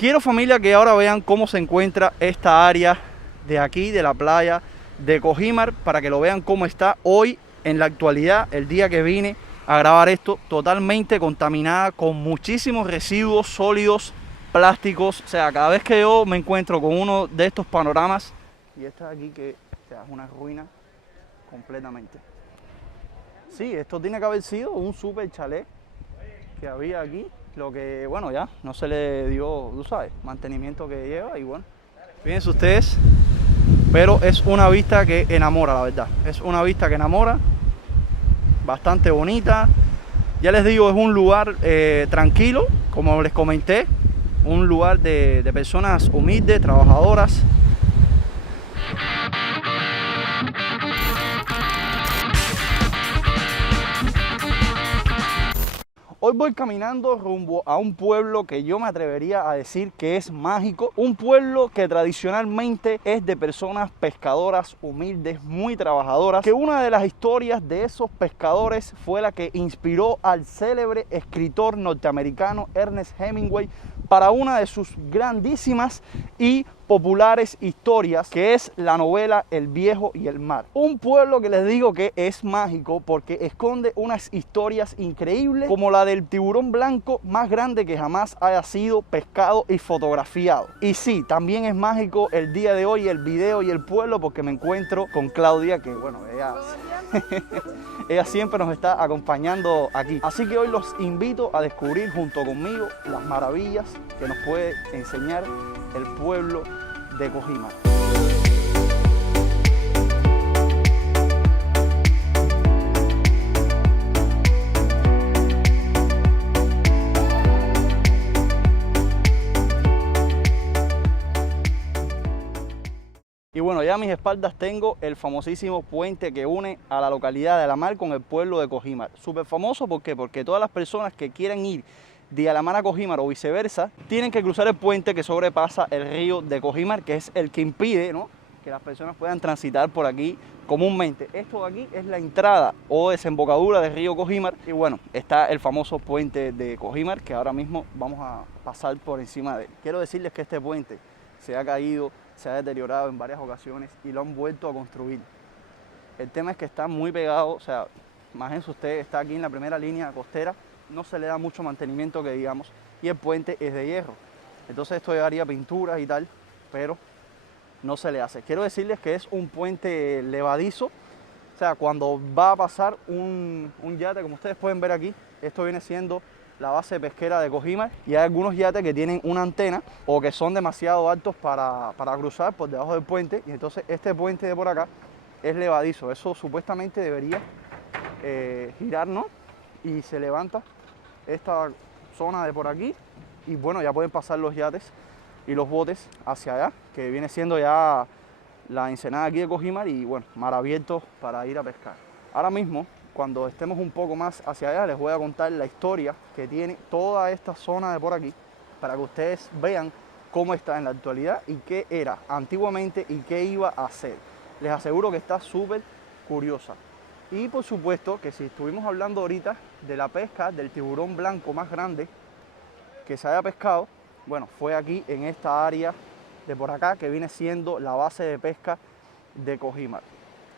Quiero, familia, que ahora vean cómo se encuentra esta área de aquí, de la playa de Cojimar, para que lo vean cómo está hoy en la actualidad, el día que vine a grabar esto, totalmente contaminada con muchísimos residuos sólidos, plásticos. O sea, cada vez que yo me encuentro con uno de estos panoramas, y esta de aquí que, o sea, es una ruina completamente. Sí, esto tiene que haber sido un super chalet que había aquí. Lo que, bueno, ya no se le dio, tú sabes, mantenimiento que lleva y bueno, fíjense ustedes, pero es una vista que enamora, la verdad. Es una vista que enamora, bastante bonita. Ya les digo, es un lugar tranquilo, como les comenté, un lugar de personas humildes, trabajadoras. Hoy voy caminando rumbo a un pueblo que yo me atrevería a decir que es mágico. Un pueblo que tradicionalmente es de personas pescadoras humildes, muy trabajadoras. Que una de las historias de esos pescadores fue la que inspiró al célebre escritor norteamericano Ernest Hemingway para una de sus grandísimas y populares historias, que es la novela El Viejo y el Mar. Un pueblo que les digo que es mágico porque esconde unas historias increíbles, como la del tiburón blanco más grande que jamás haya sido pescado y fotografiado. Y sí, también es mágico el día de hoy, el video y el pueblo, porque me encuentro con Claudia, que bueno, ella siempre nos está acompañando aquí. Así que hoy los invito a descubrir junto conmigo las maravillas que nos puede enseñar el pueblo de Cojimar. Y bueno, ya a mis espaldas tengo el famosísimo puente que une a la localidad de Alamar con el pueblo de Cojimar. Súper famoso, ¿por qué? Porque todas las personas que quieren ir de Alamar a Cojimar o viceversa, tienen que cruzar el puente que sobrepasa el río de Cojimar, que es el que impide, ¿no?, que las personas puedan transitar por aquí comúnmente. Esto de aquí es la entrada o desembocadura del río Cojimar. Y bueno, está el famoso puente de Cojimar, que ahora mismo vamos a pasar por encima de él. Quiero decirles que este puente se ha caído, se ha deteriorado en varias ocasiones y lo han vuelto a construir. El tema es que está muy pegado, o sea, imagínense usted, está aquí en la primera línea costera, no se le da mucho mantenimiento que digamos, y el puente es de hierro. Entonces esto llevaría pinturas y tal, pero no se le hace. Quiero decirles que es un puente levadizo, o sea, cuando va a pasar un yate, como ustedes pueden ver aquí, esto viene siendo la base pesquera de Cojimar, y hay algunos yates que tienen una antena o que son demasiado altos para cruzar por debajo del puente, y entonces este puente de por acá es levadizo. Eso supuestamente debería girar, ¿no?, y se levanta esta zona de por aquí y bueno, ya pueden pasar los yates y los botes hacia allá, que viene siendo ya la ensenada aquí de Cojimar, y bueno, mar abierto para ir a pescar. Ahora mismo, cuando estemos un poco más hacia allá, les voy a contar la historia que tiene toda esta zona de por aquí, para que ustedes vean cómo está en la actualidad y qué era antiguamente y qué iba a hacer. Les aseguro que está súper curiosa. Y por supuesto que si estuvimos hablando ahorita de la pesca del tiburón blanco más grande que se haya pescado, bueno, fue aquí en esta área de por acá, que viene siendo la base de pesca de Cojimar.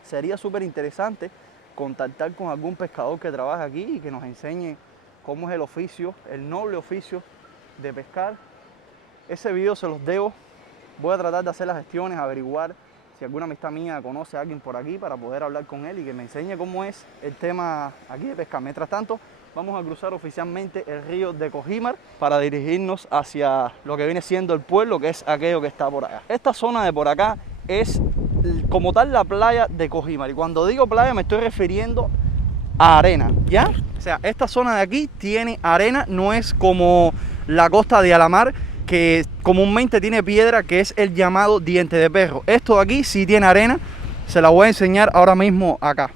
Sería súper interesante contactar con algún pescador que trabaje aquí y que nos enseñe cómo es el oficio, el noble oficio de pescar. Ese video se los debo. Voy a tratar de hacer las gestiones, averiguar si alguna amistad mía conoce a alguien por aquí para poder hablar con él y que me enseñe cómo es el tema aquí de pescar. Mientras tanto, vamos a cruzar oficialmente el río de Cojimar para dirigirnos hacia lo que viene siendo el pueblo, que es aquello que está por acá. Esta zona de por acá es como tal la playa de Cojimar, y cuando digo playa me estoy refiriendo a arena, ¿ya? O sea, esta zona de aquí tiene arena, no es como la costa de Alamar, que comúnmente tiene piedra, que es el llamado diente de perro. Esto de aquí sí tiene arena, se la voy a enseñar ahora mismo acá.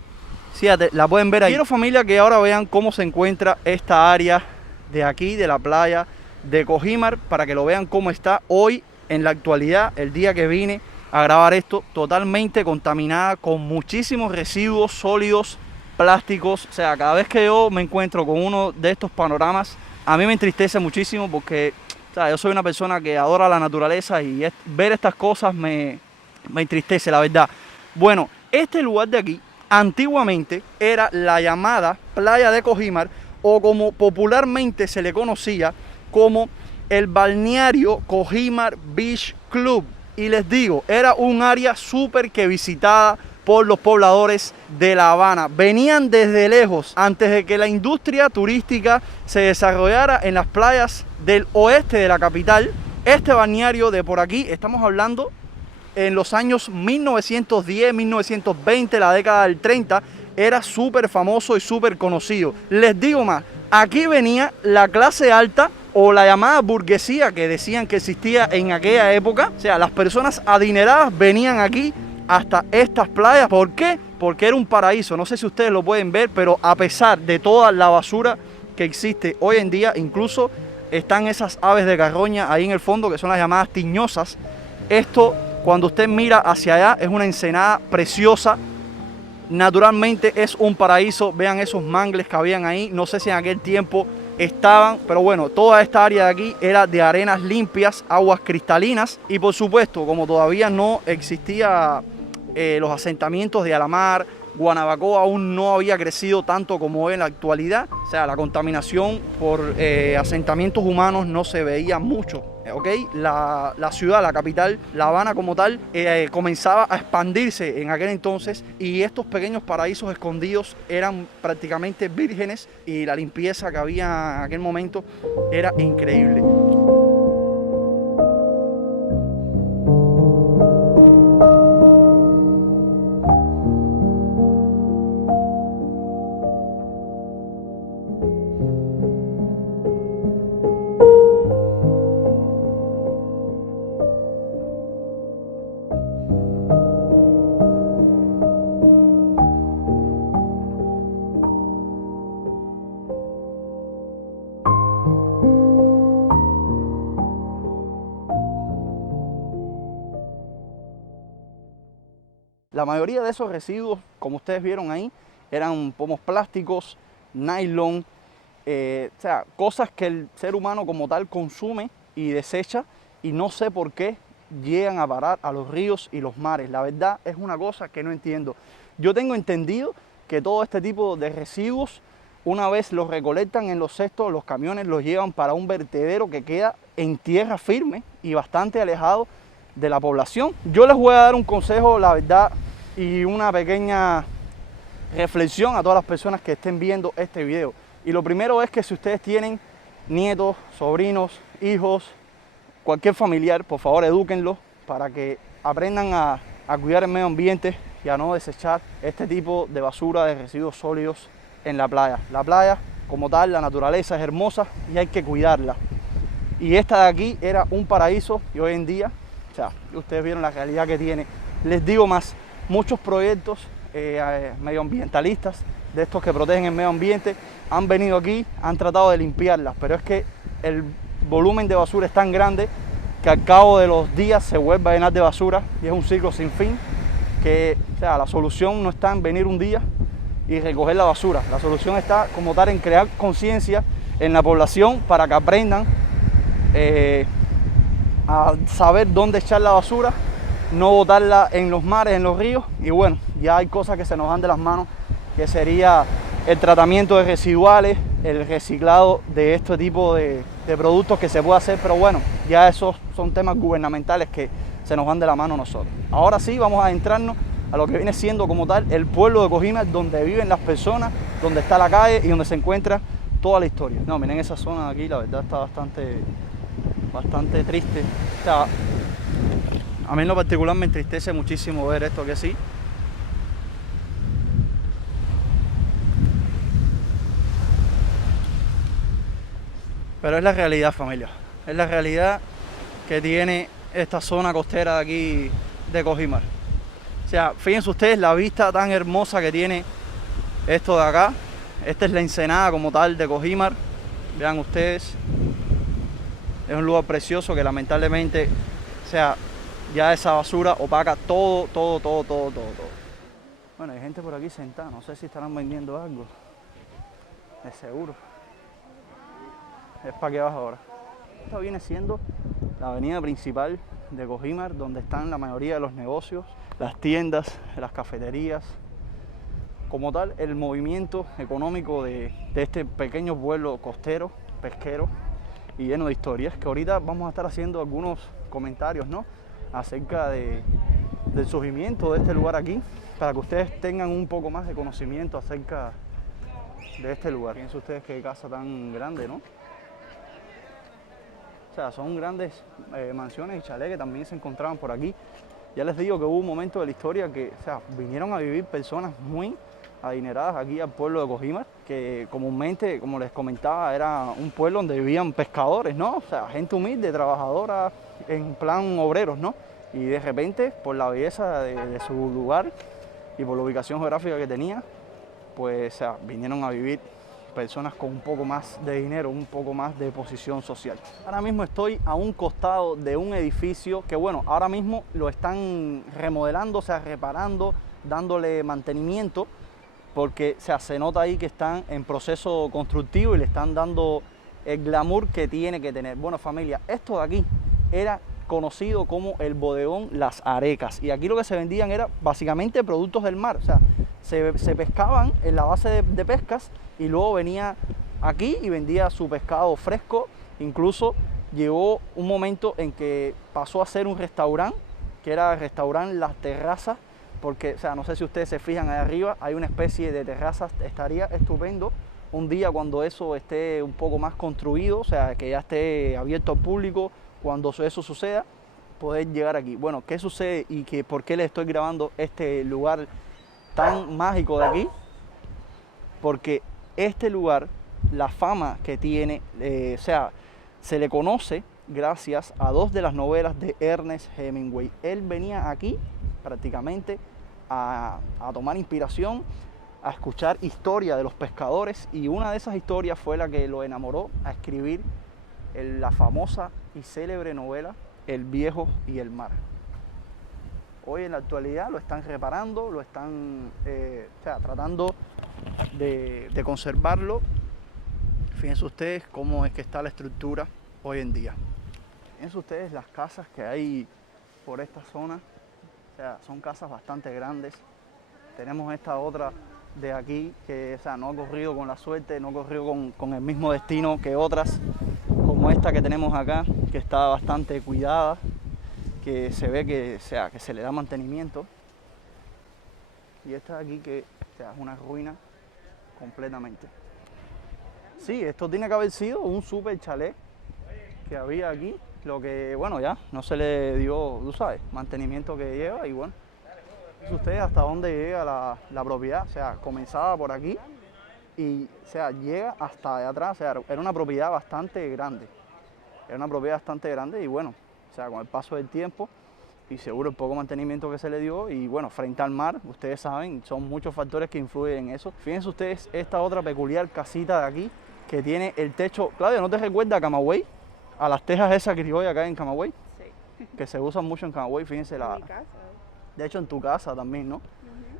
Fíjate, la pueden ver ahí. Quiero, familia, que ahora vean cómo se encuentra esta área de aquí, de la playa de Cojimar, para que lo vean cómo está hoy en la actualidad, el día que vine a grabar esto, totalmente contaminada con muchísimos residuos sólidos, plásticos. O sea, cada vez que yo me encuentro con uno de estos panoramas, a mí me entristece muchísimo porque sea, yo soy una persona que adora la naturaleza y ver estas cosas me entristece, la verdad. Bueno, este lugar de aquí antiguamente era la llamada playa de Cojimar, o como popularmente se le conocía como el balneario Cojimar Beach Club. Y les digo, era un área súper que visitada por los pobladores de La Habana. Venían desde lejos, antes de que la industria turística se desarrollara en las playas del oeste de la capital. Este balneario de por aquí, estamos hablando en los años 1910, 1920, la década del 30, era súper famoso y súper conocido. Les digo más, aquí venía la clase alta o la llamada burguesía que decían que existía en aquella época. O sea, las personas adineradas venían aquí hasta estas playas. ¿Por qué? Porque era un paraíso. No sé si ustedes lo pueden ver, pero a pesar de toda la basura que existe hoy en día, incluso están esas aves de carroña ahí en el fondo, que son las llamadas tiñosas. Esto, cuando usted mira hacia allá, es una ensenada preciosa. Naturalmente es un paraíso. Vean esos mangles que habían ahí. No sé si en aquel tiempo estaban, pero bueno, toda esta área de aquí era de arenas limpias, aguas cristalinas. Y por supuesto, como todavía no existía los asentamientos de Alamar, Guanabacoa aún no había crecido tanto como en la actualidad. O sea, la contaminación por asentamientos humanos no se veía mucho. ¿Okay? La ciudad, la capital, La Habana como tal, comenzaba a expandirse en aquel entonces, y estos pequeños paraísos escondidos eran prácticamente vírgenes, y la limpieza que había en aquel momento era increíble. La mayoría de esos residuos, como ustedes vieron ahí, eran pomos plásticos, nylon, o sea, cosas que el ser humano como tal consume y desecha, y no sé por qué llegan a parar a los ríos y los mares. La verdad es una cosa que no entiendo. Yo tengo entendido que todo este tipo de residuos, una vez los recolectan en los cestos, los camiones los llevan para un vertedero que queda en tierra firme y bastante alejado de la población. Yo les voy a dar un consejo, la verdad, y una pequeña reflexión a todas las personas que estén viendo este video. Y lo primero es que si ustedes tienen nietos, sobrinos, hijos, cualquier familiar, por favor edúquenlos para que aprendan a cuidar el medio ambiente y a no desechar este tipo de basura, de residuos sólidos en la playa. La playa como tal, la naturaleza es hermosa y hay que cuidarla. Y esta de aquí era un paraíso, y hoy en día, o sea, ustedes vieron la realidad que tiene. Les digo más, muchos proyectos medioambientalistas, de estos que protegen el medio ambiente, han venido aquí, han tratado de limpiarlas, pero es que el volumen de basura es tan grande que al cabo de los días se vuelve a llenar de basura, y es un ciclo sin fin. Que, o sea, la solución no está en venir un día y recoger la basura. La solución está como tal en crear conciencia en la población para que aprendan a saber dónde echar la basura, no botarla en los mares, en los ríos. Y bueno, ya hay cosas que se nos van de las manos, que sería el tratamiento de residuales, el reciclado de este tipo de productos que se puede hacer, pero bueno, ya esos son temas gubernamentales que se nos van de la mano a nosotros. Ahora sí, vamos a adentrarnos a lo que viene siendo como tal el pueblo de Cojimar, donde viven las personas, donde está la calle y donde se encuentra toda la historia. No, miren esa zona de aquí, la verdad está bastante triste. O sea, a mí en lo particular me entristece muchísimo ver esto que así. Pero es la realidad, familia. Es la realidad que tiene esta zona costera de aquí de Cojimar. O sea, fíjense ustedes la vista tan hermosa que tiene esto de acá. Esta es la ensenada como tal de Cojimar. Vean ustedes. Es un lugar precioso que lamentablemente, o sea, ya esa basura opaca todo. Bueno, hay gente por aquí sentada. No sé si estarán vendiendo algo. De seguro. Es para que vas ahora. Esta viene siendo la avenida principal de Cojimar, donde están la mayoría de los negocios, las tiendas, las cafeterías. Como tal, el movimiento económico de este pequeño pueblo costero, pesquero y lleno de historias, que ahorita vamos a estar haciendo algunos comentarios, ¿no?, acerca del surgimiento de este lugar aquí, para que ustedes tengan un poco más de conocimiento acerca de este lugar. Fíjense ustedes qué casa tan grande, ¿no? O sea, son grandes mansiones y chalés que también se encontraban por aquí. Ya les digo que hubo un momento de la historia que, o sea, vinieron a vivir personas muy adineradas aquí al pueblo de Cojimar, que comúnmente, como les comentaba, era un pueblo donde vivían pescadores, ¿no? O sea, gente humilde, trabajadora, en plan obreros, ¿no? Y de repente, por la belleza de su lugar y por la ubicación geográfica que tenía, pues, o sea, vinieron a vivir personas con un poco más de dinero, un poco más de posición social. Ahora mismo estoy a un costado de un edificio que, bueno, ahora mismo lo están remodelando, o sea, reparando, dándole mantenimiento, porque, o sea, se nota ahí que están en proceso constructivo y le están dando el glamour que tiene que tener. Bueno, familia, esto de aquí era conocido como el bodegón Las Arecas, y aquí lo que se vendían era básicamente productos del mar. O sea, se pescaban en la base de pescas y luego venía aquí y vendía su pescado fresco. Incluso llegó un momento en que pasó a ser un restaurante, que era el restaurante Las Terrazas, porque, o sea, no sé si ustedes se fijan ahí arriba, hay una especie de terrazas. Estaría estupendo un día cuando eso esté un poco más construido, o sea, que ya esté abierto al público, cuando eso suceda, poder llegar aquí. Bueno, ¿qué sucede y por qué les estoy grabando este lugar tan mágico de aquí? Porque este lugar, la fama que tiene, o sea, se le conoce gracias a dos de las novelas de Ernest Hemingway. Él venía aquí prácticamente a tomar inspiración, a escuchar historia de los pescadores, y una de esas historias fue la que lo enamoró a escribir la famosa y célebre novela El Viejo y el Mar. Hoy en la actualidad lo están reparando, lo están o sea, tratando de conservarlo. Fíjense ustedes cómo es que está la estructura hoy en día. Fíjense ustedes las casas que hay por esta zona. O sea, son casas bastante grandes. Tenemos esta otra de aquí que, o sea, no ha corrido con la suerte, no ha corrido con el mismo destino que otras, como esta que tenemos acá, que está bastante cuidada, que se ve que, o sea, que se le da mantenimiento. Y esta de aquí que, o sea, es una ruina completamente. Sí, esto tiene que haber sido un super chalet que había aquí, lo que, bueno, ya no se le dio, tú sabes, mantenimiento que lleva. Y bueno, ustedes hasta dónde llega la propiedad. O sea, comenzaba por aquí y, o sea, llega hasta allá atrás. O sea, era una propiedad bastante grande. Era una propiedad bastante grande y, bueno, o sea, con el paso del tiempo y seguro el poco mantenimiento que se le dio, y bueno, frente al mar, ustedes saben, son muchos factores que influyen en eso. Fíjense ustedes esta otra peculiar casita de aquí que tiene el techo. Claudia, ¿no te recuerda a Camagüey? A las tejas esas criollas acá en Camagüey. Sí. Que se usan mucho en Camagüey, fíjense. En mi casa. De hecho, en tu casa también, ¿no?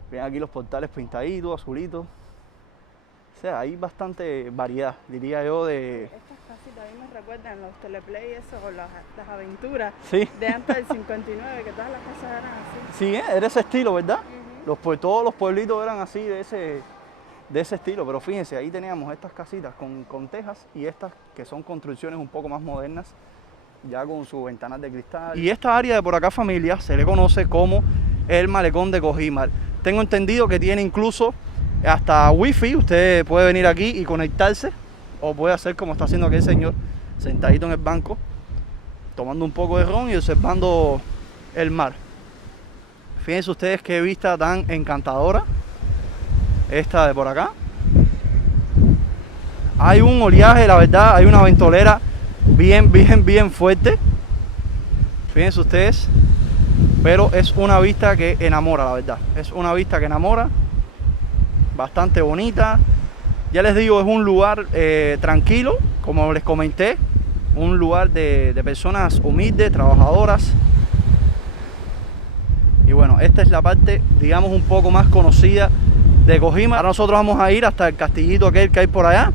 Ven aquí los portales pintaditos, azulitos. O sea, hay bastante variedad, diría yo, de... Estas casitas a mí me recuerdan los teleplay, eso, o las aventuras, sí, de antes del 59, que todas las casas eran así. Sí, era ese estilo, ¿verdad? Todos los pueblitos eran así, de ese estilo. Pero fíjense, ahí teníamos estas casitas con tejas, y estas que son construcciones un poco más modernas, ya con sus ventanas de cristal. Y esta área de por acá, familia, se le conoce como el Malecón de Cojimar. Tengo entendido que tiene incluso hasta wifi. Usted puede venir aquí y conectarse, o puede hacer como está haciendo aquel señor, sentadito en el banco, tomando un poco de ron y observando el mar. Fíjense ustedes qué vista tan encantadora esta de por acá. Hay un oleaje, la verdad, hay una ventolera bien fuerte. Fíjense ustedes, pero es una vista que enamora, la verdad. Es una vista que enamora, bastante bonita. Ya les digo, es un lugar tranquilo, como les comenté, un lugar de personas humildes, trabajadoras. Y bueno, esta es la parte, digamos, un poco más conocida de Cojimar. Ahora nosotros vamos a ir hasta el castillito aquel que hay por allá,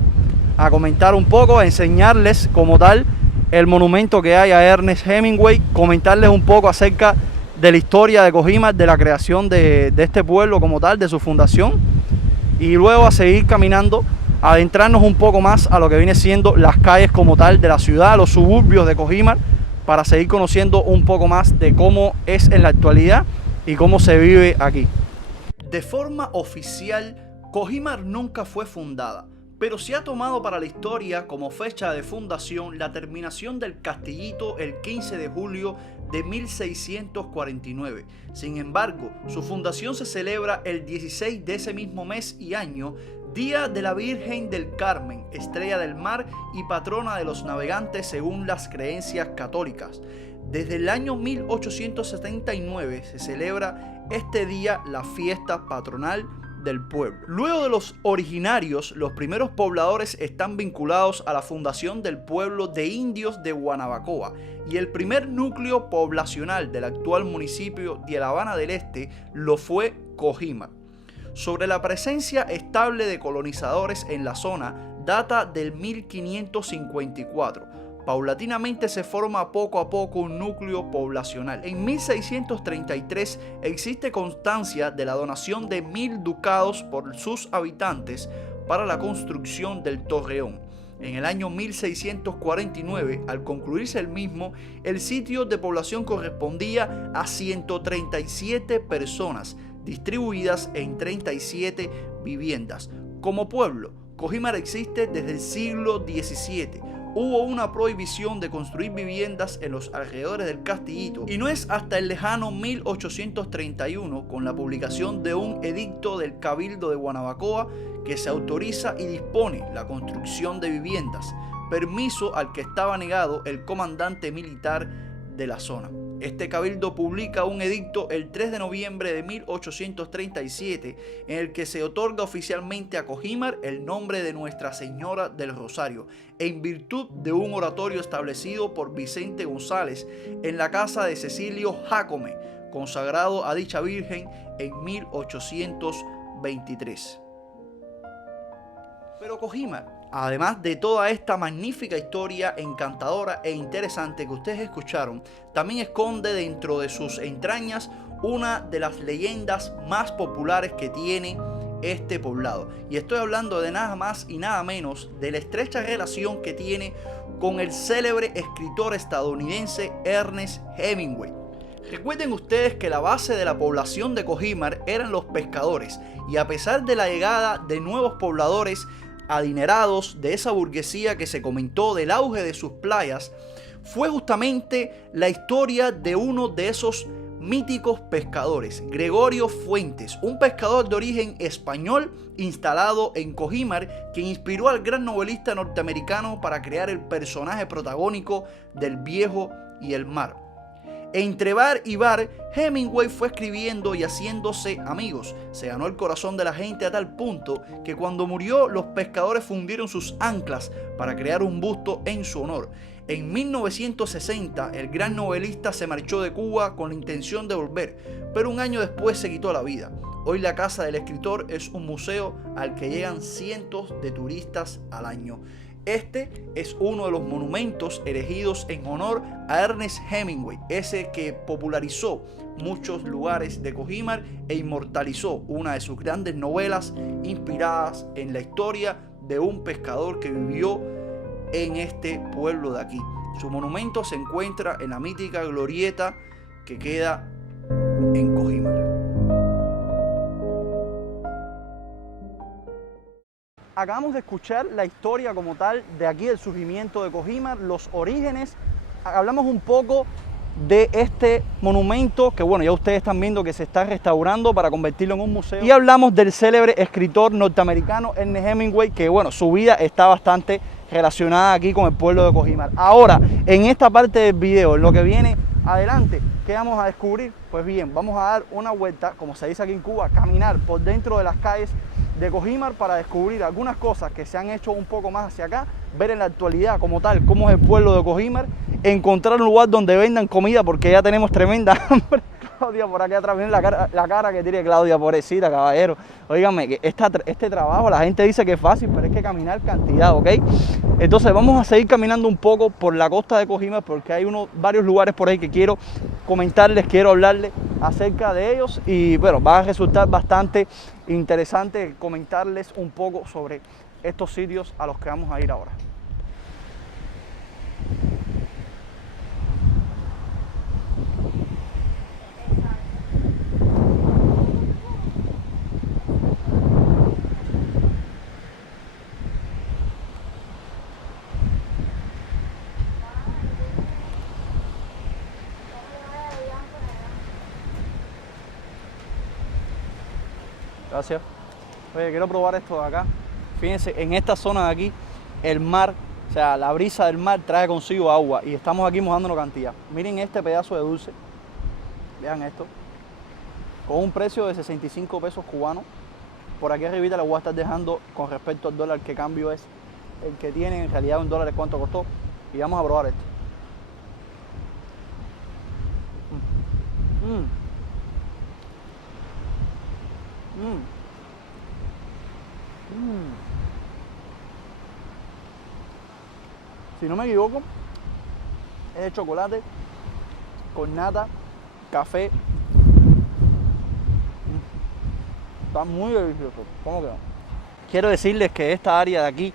a comentar un poco, a enseñarles como tal el monumento que hay a Ernest Hemingway, comentarles un poco acerca de la historia de Cojimar, de la creación de este pueblo como tal, de su fundación, y luego a seguir caminando, adentrarnos un poco más a lo que viene siendo las calles como tal de la ciudad, los suburbios de Cojimar, para seguir conociendo un poco más de cómo es en la actualidad y cómo se vive aquí. De forma oficial, Cojimar nunca fue fundada, pero se ha tomado para la historia como fecha de fundación la terminación del castillito el 15 de julio de 1649. Sin embargo, su fundación se celebra el 16 de ese mismo mes y año, Día de la Virgen del Carmen, estrella del mar y patrona de los navegantes según las creencias católicas. Desde el año 1879 se celebra este día la fiesta patronal del pueblo. Luego de los originarios, los primeros pobladores están vinculados a la fundación del pueblo de indios de Guanabacoa, y el primer núcleo poblacional del actual municipio de La Habana del Este lo fue Cojimar. Sobre la presencia estable de colonizadores en la zona data del 1554. Paulatinamente se forma poco a poco un núcleo poblacional. En 1633 existe constancia de la donación de 1000 ducados por sus habitantes para la construcción del torreón. En el año 1649, al concluirse el mismo, el sitio de población correspondía a 137 personas, distribuidas en 37 viviendas. Como pueblo, Cojimar existe desde el siglo XVII. Hubo una prohibición de construir viviendas en los alrededores del castillito, y no es hasta el lejano 1831, con la publicación de un edicto del Cabildo de Guanabacoa, que se autoriza y dispone la construcción de viviendas, permiso al que estaba negado el comandante militar de la zona. Este cabildo publica un edicto el 3 de noviembre de 1837 en el que se otorga oficialmente a Cojimar el nombre de Nuestra Señora del Rosario, en virtud de un oratorio establecido por Vicente González en la casa de Cecilio Jácome, consagrado a dicha virgen en 1823. Pero Cojimar, además de toda esta magnífica historia encantadora e interesante que ustedes escucharon, también esconde dentro de sus entrañas una de las leyendas más populares que tiene este poblado. Y estoy hablando de nada más y nada menos de la estrecha relación que tiene con el célebre escritor estadounidense Ernest Hemingway. Recuerden ustedes que la base de la población de Cojimar eran los pescadores, y a pesar de la llegada de nuevos pobladores adinerados de esa burguesía que se comentó del auge de sus playas, fue justamente la historia de uno de esos míticos pescadores, Gregorio Fuentes, un pescador de origen español instalado en Cojimar, que inspiró al gran novelista norteamericano para crear el personaje protagónico del Viejo y el Mar. Entre bar y bar, Hemingway fue escribiendo y haciéndose amigos. Se ganó el corazón de la gente a tal punto que cuando murió, los pescadores fundieron sus anclas para crear un busto en su honor. En 1960, el gran novelista se marchó de Cuba con la intención de volver, pero un año después se quitó la vida. Hoy la casa del escritor es un museo al que llegan cientos de turistas al año. Este es uno de los monumentos erigidos en honor a Ernest Hemingway, ese que popularizó muchos lugares de Cojimar e inmortalizó una de sus grandes novelas inspiradas en la historia de un pescador que vivió en este pueblo de aquí. Su monumento se encuentra en la mítica glorieta que queda en Cojimar. Acabamos de escuchar la historia como tal de aquí del surgimiento de Cojimar, los orígenes. Hablamos un poco de este monumento que, bueno, ya ustedes están viendo que se está restaurando para convertirlo en un museo. Y hablamos del célebre escritor norteamericano Ernest Hemingway, que, bueno, su vida está bastante relacionada aquí con el pueblo de Cojimar. Ahora, en esta parte del video, en lo que viene adelante, ¿qué vamos a descubrir? Pues bien, vamos a dar una vuelta, como se dice aquí en Cuba, caminar por dentro de las calles de Cojimar para descubrir algunas cosas que se han hecho un poco más hacia acá, ver en la actualidad como tal cómo es el pueblo de Cojimar, encontrar un lugar donde vendan comida porque ya tenemos tremenda hambre. Claudia por aquí atrás, miren la cara que tiene Claudia, pobrecita, caballero. Óigame, que este trabajo la gente dice que es fácil, pero es que caminar cantidad, ¿ok? Entonces vamos a seguir caminando un poco por la costa de Cojimar porque hay varios lugares por ahí que quiero comentarles, quiero hablarles acerca de ellos y bueno, va a resultar bastante interesante comentarles un poco sobre estos sitios a los que vamos a ir ahora. Gracias. Oye, quiero probar esto de acá. Fíjense, en esta zona de aquí, el mar, o sea, la brisa del mar trae consigo agua y estamos aquí mojándonos cantidad. Miren este pedazo de dulce. Vean esto. Con un precio de 65 pesos cubanos. Por aquí arribita les voy a estar dejando con respecto al dólar qué cambio es el que tienen. En realidad un dólar es cuánto costó. Y vamos a probar esto. Si no me equivoco, es de chocolate con nata, café. Está muy delicioso. ¿Cómo quedó? Quiero decirles que esta área de aquí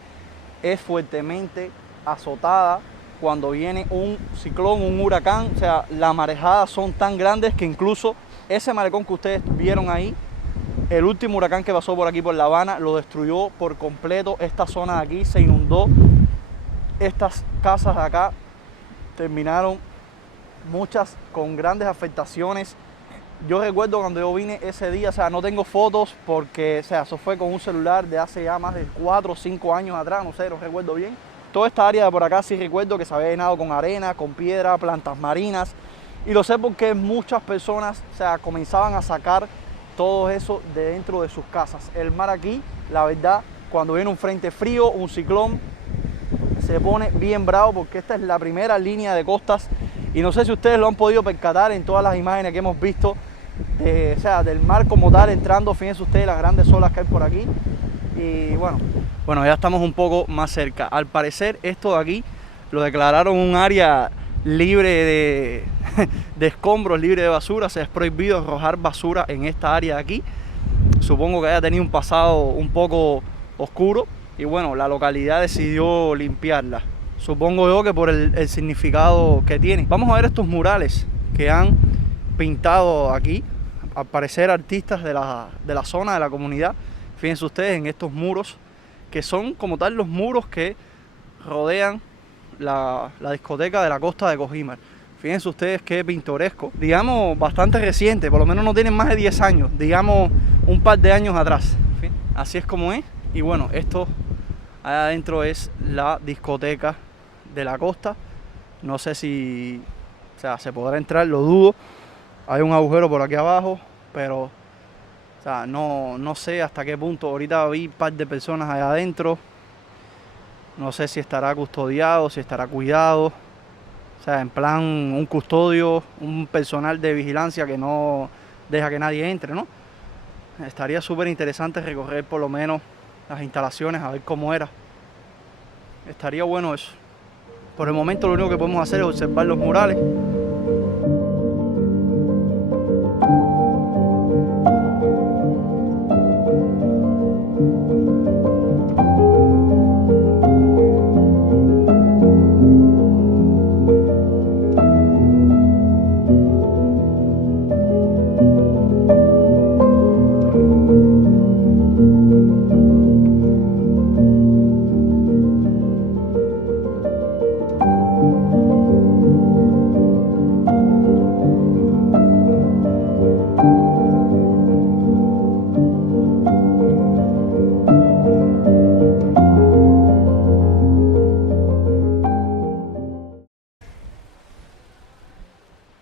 es fuertemente azotada cuando viene un ciclón, un huracán. O sea, las marejadas son tan grandes que incluso ese malecón que ustedes vieron ahí, el último huracán que pasó por aquí por La Habana, lo destruyó por completo. Esta zona de aquí se inundó. Estas casas de acá terminaron muchas con grandes afectaciones. Yo recuerdo cuando yo vine ese día, o sea, no tengo fotos porque, o sea, eso fue con un celular de hace ya más de 4 o 5 años atrás, no sé, no recuerdo bien. Toda esta área de por acá sí recuerdo que se había llenado con arena, con piedra, plantas marinas. Y lo sé porque muchas personas, o sea, comenzaban a sacar todo eso de dentro de sus casas. El mar aquí, la verdad, cuando viene un frente frío, un ciclón, se pone bien bravo porque esta es la primera línea de costas y no sé si ustedes lo han podido percatar en todas las imágenes que hemos visto o sea, del mar como tal entrando. Fíjense ustedes las grandes olas que hay por aquí y bueno, ya estamos un poco más cerca. Al parecer esto de aquí lo declararon un área libre de escombros, libre de basura. Se es prohibido arrojar basura en esta área de aquí. Supongo que haya tenido un pasado un poco oscuro y bueno, la localidad decidió limpiarla. Supongo yo que por el significado que tiene. Vamos a ver estos murales que han pintado aquí, al parecer artistas de la zona, de la comunidad. Fíjense ustedes en estos muros, que son como tal los muros que rodean la discoteca de la costa de Cojimar. Fíjense ustedes qué pintoresco, digamos bastante reciente, por lo menos no tienen más de 10 años, digamos un par de años atrás. Así es como es. Y bueno, esto allá adentro es la discoteca de la costa. No sé si, o sea, se podrá entrar, lo dudo. Hay un agujero por aquí abajo, pero o sea, no sé hasta qué punto. Ahorita vi un par de personas allá adentro. No sé si estará custodiado, si estará cuidado. O sea, en plan un custodio, un personal de vigilancia que no deja que nadie entre, ¿no? Estaría súper interesante recorrer por lo menos las instalaciones, a ver cómo era. Estaría bueno eso. Por el momento lo único que podemos hacer es observar los murales.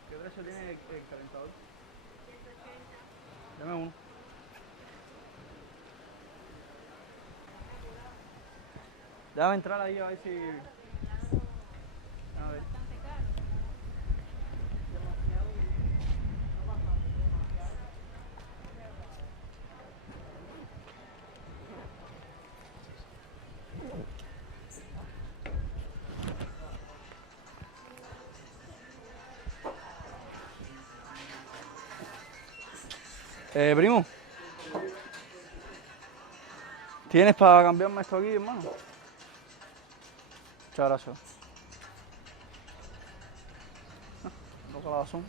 ¿Qué precio tiene el calentador? Dame uno. Déjame entrar ahí a ver si... A ver. Primo, ¿tienes para cambiarme esto aquí, hermano? Muchas gracias. No corazón.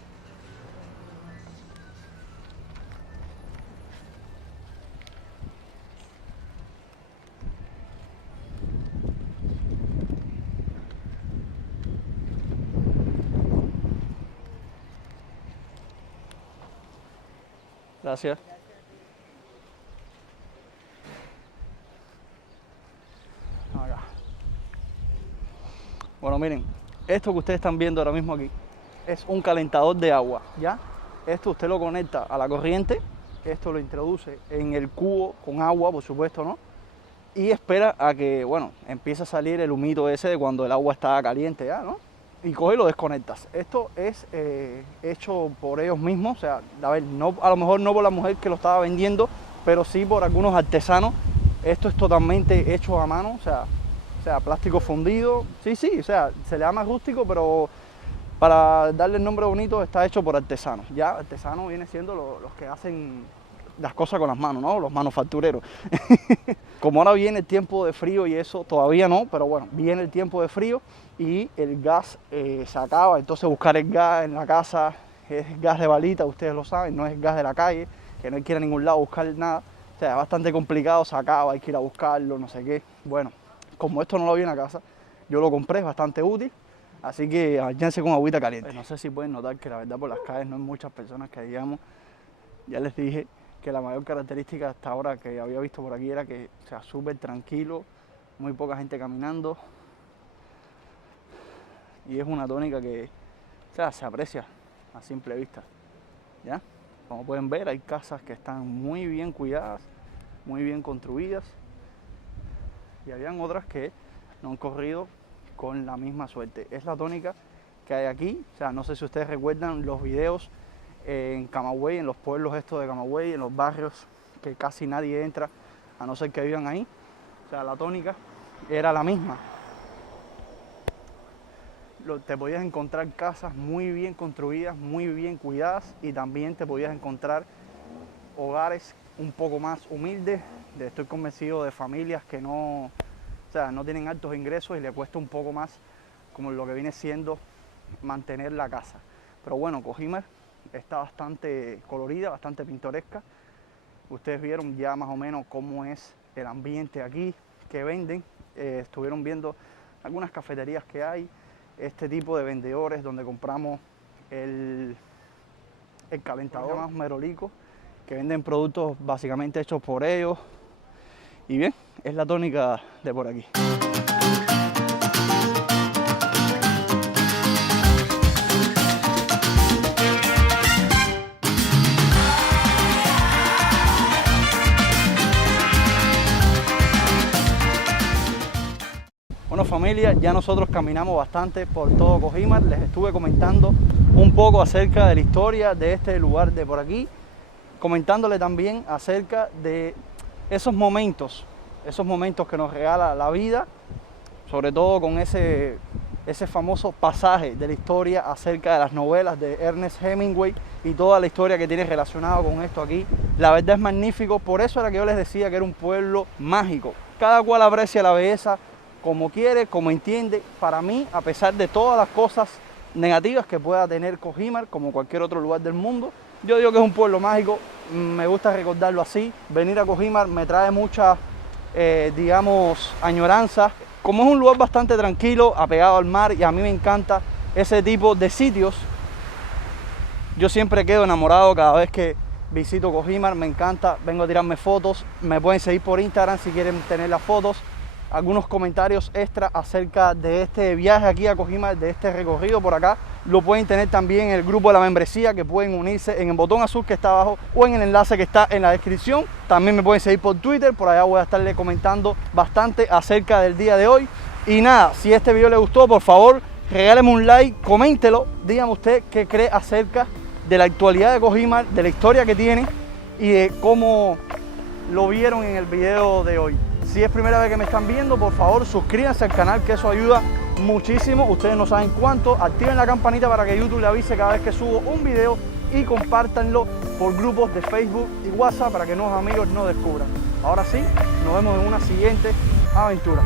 Gracias. Acá. Bueno, miren, esto que ustedes están viendo ahora mismo aquí es un calentador de agua, ¿ya? Esto usted lo conecta a la corriente, esto lo introduce en el cubo con agua, por supuesto, ¿no? Y espera a que, bueno, empiece a salir el humito ese de cuando el agua está caliente ya, ¿no? Y coge y lo desconectas. Esto es hecho por ellos mismos, o sea, a ver, no, a lo mejor no por la mujer que lo estaba vendiendo, pero sí por algunos artesanos. Esto es totalmente hecho a mano, o sea, plástico fundido. Sí, o sea, se le llama rústico, pero para darle el nombre bonito está hecho por artesanos. Ya, artesanos viene siendo los que hacen las cosas con las manos, ¿no? Los manufactureros. Como ahora viene el tiempo de frío y eso, todavía no, pero bueno, viene el tiempo de frío y el gas se acaba. Entonces buscar el gas en la casa es gas de balita, ustedes lo saben, no es gas de la calle, que no hay que ir a ningún lado a buscar nada. O sea, es bastante complicado, se acaba, hay que ir a buscarlo, no sé qué. Bueno, como esto no lo vi en la casa, yo lo compré, es bastante útil. Así que váyanse con agüita caliente. No sé si pueden notar que la verdad por las calles no hay muchas personas que digamos. Ya les dije que la mayor característica hasta ahora que había visto por aquí era que sea súper tranquilo, muy poca gente caminando. Y es una tónica que, o sea, se aprecia a simple vista. ¿Ya? Como pueden ver, hay casas que están muy bien cuidadas, muy bien construidas. Y habían otras que no han corrido con la misma suerte. Es la tónica que hay aquí. O sea, no sé si ustedes recuerdan los videos en Camagüey, en los pueblos estos de Camagüey, en los barrios que casi nadie entra, a no ser que vivan ahí. O sea, la tónica era la misma. Te podías encontrar casas muy bien construidas, muy bien cuidadas, y también te podías encontrar hogares un poco más humildes. Estoy convencido de familias que no, o sea, no tienen altos ingresos y le cuesta un poco más, como lo que viene siendo mantener la casa. Pero bueno, Cojimar está bastante colorida, bastante pintoresca. Ustedes vieron ya más o menos cómo es el ambiente aquí, que venden. Estuvieron viendo algunas cafeterías que hay, este tipo de vendedores donde compramos el calentador más Merolico, que venden productos básicamente hechos por ellos. Y bien, es la tónica de por aquí. Bueno, familia, ya nosotros caminamos bastante por todo Cojimar. Les estuve comentando un poco acerca de la historia de este lugar de por aquí, comentándole también acerca de esos momentos que nos regala la vida, sobre todo con ese famoso pasaje de la historia acerca de las novelas de Ernest Hemingway y toda la historia que tiene relacionada con esto aquí. La verdad es magnífico, por eso era que yo les decía que era un pueblo mágico. Cada cual aprecia la belleza como quiere, como entiende. Para mí, a pesar de todas las cosas negativas que pueda tener Cojimar, como cualquier otro lugar del mundo, yo digo que es un pueblo mágico. Me gusta recordarlo así. Venir a Cojimar me trae mucha, digamos, añoranza. Como es un lugar bastante tranquilo, apegado al mar, y a mí me encanta ese tipo de sitios, yo siempre quedo enamorado cada vez que visito Cojimar. Me encanta, vengo a tirarme fotos. Me pueden seguir por Instagram si quieren tener las fotos. Algunos comentarios extra acerca de este viaje aquí a Cojimar, de este recorrido por acá, lo pueden tener también en el grupo de la membresía, que pueden unirse en el botón azul que está abajo o en el enlace que está en la descripción. También me pueden seguir por Twitter, por allá voy a estarle comentando bastante acerca del día de hoy. Y nada, si este video le gustó, por favor, regáleme un like, coméntelo, dígame usted qué cree acerca de la actualidad de Cojimar, de la historia que tiene y de cómo lo vieron en el video de hoy. Si es primera vez que me están viendo, por favor suscríbanse al canal, que eso ayuda muchísimo. Ustedes no saben cuánto. Activen la campanita para que YouTube le avise cada vez que subo un video y compártanlo por grupos de Facebook y WhatsApp para que nuevos amigos nos descubran. Ahora sí, nos vemos en una siguiente aventura.